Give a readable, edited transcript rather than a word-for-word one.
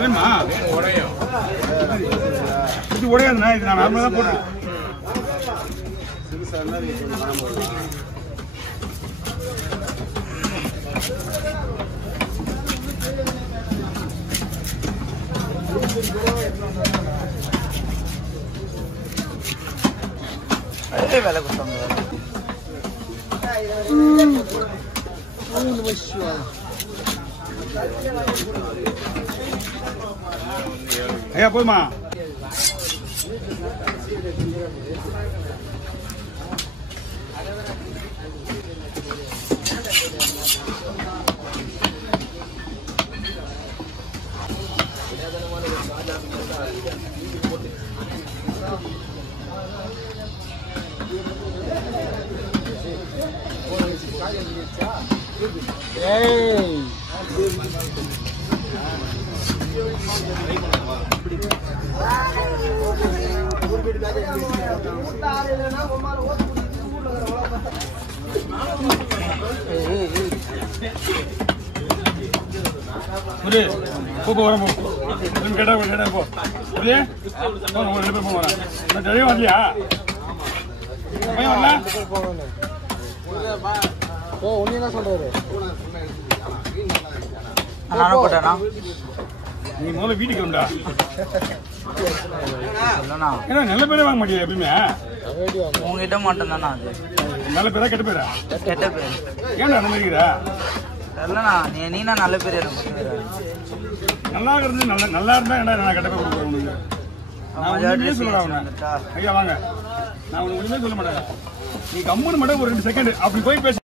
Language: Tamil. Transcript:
வேணுமா இது உடையாதுண்ணா இது நான் நார்மலாக தான் போடுறேன் வேலை கொடுத்தாங்க ஐயா போதுமா வரேன் கேட்டா கேட்டா போ தெளிவா வரலையா வரல சொல்றாரு நானும் போட்டேனா நீ முதல்ல வீட்டுக்கு வந்தா ஏன்னா நல்ல பேரே வாங்க மாட்டேன் எப்பயுமே உங்ககிட்ட மாட்டேன் தானா அது நல்ல பேரா கெட்ட பேரா கெட்ட பேர் ஏன்டா அந்த மாதிரி இல்லண்ணா நீனா நல்ல பேர் எனக்கு நல்லா இருந்து நல்லா இருந்தா ஏன்டா நான் கெட்ட பேர் கொடுக்குறேன் நான் ஒண்ணுமே சொல்றேன் ஐயா வாங்க நான் ஒண்ணுமே சொல்ல மாட்டேன் நீ கம்முன்னு மட்டும் ஒரு 2 செகண்ட் அப்படி போய் பேச